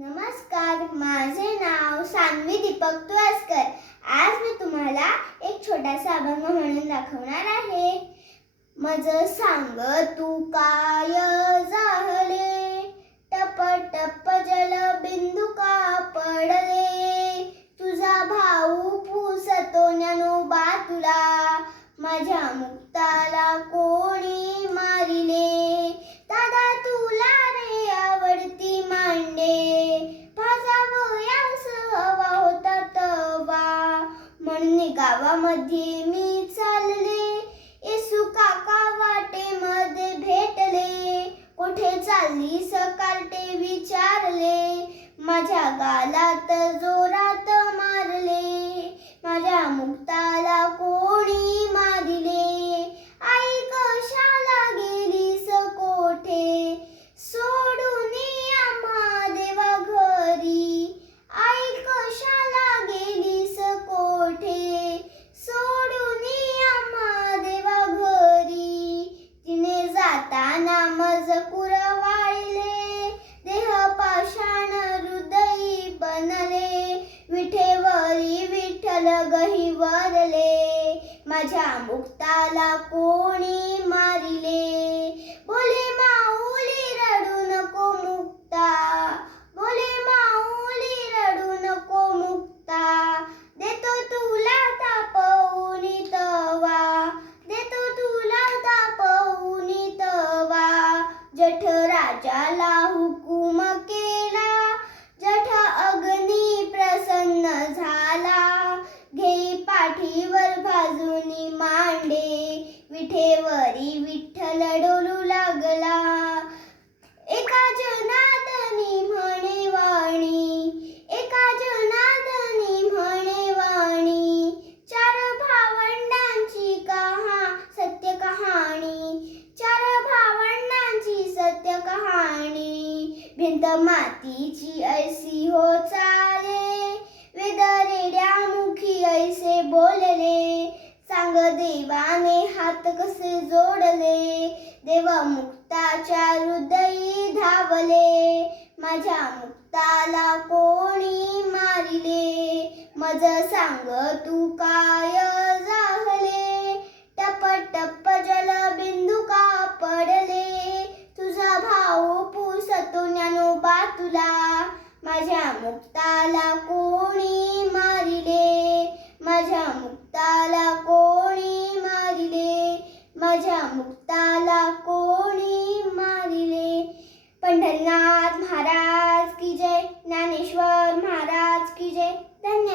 नमस्कार माझे नाव सान्वी दीपक तुळसकर. आज मी तुम्हाला एक छोटासा अभंग म्हणून दाखवणार आहे. मज सांग तू काय झाले टप टप जल बिंदू का पडले? तुझा भाऊ पुसतो ज्ञानोबा तुला. माझ्या मुक्ताला कोणी मारिले दादा तुला रे आवडती मांडे भाजावयास हवा होता तवा म्हणून गावामध्ये मी चालले. येसू काका वाटेमध्ये भेटले. कुठे चालली सकाळटे विचारले. माझ्या गालात विठ्ठल गहिवरले माझ्या मुक्ताला कोणी मारिले? बोले माऊली रडू नको मुक्ता. बोले माऊली रडू नको मुक्ता. देतो तुला तापवूनी तवा. देतो तुला तापवूनी तवा. जठ राजाला बाजूनी मांडे विठेवरी विठ्ठल डोलू लागला. एका जनादनी म्हणे वाणी एका जनादनी म्हणे वाणी. चार भावंडांची कहा सत्य कहाणी. चार भावंडांची सत्य कहाणी. भिंत मातीची ऐसी हो चाले कसे जोडले? देवा मुक्ताच्या हृदयी धावले. माझ्या मुक्ताला कोणी मारिले? मज सांग तू काय जाहले टप टप जल बिंदू का पडले? तुझा भाऊ पुसतो ज्ञानोबा तुला. माझ्या मुक्ताला कोणी माझ्या मुक्ताला कोणी मारिले? पंढरीनाथ महाराज की जय ज्ञानेश्वर महाराज की जय. धन्य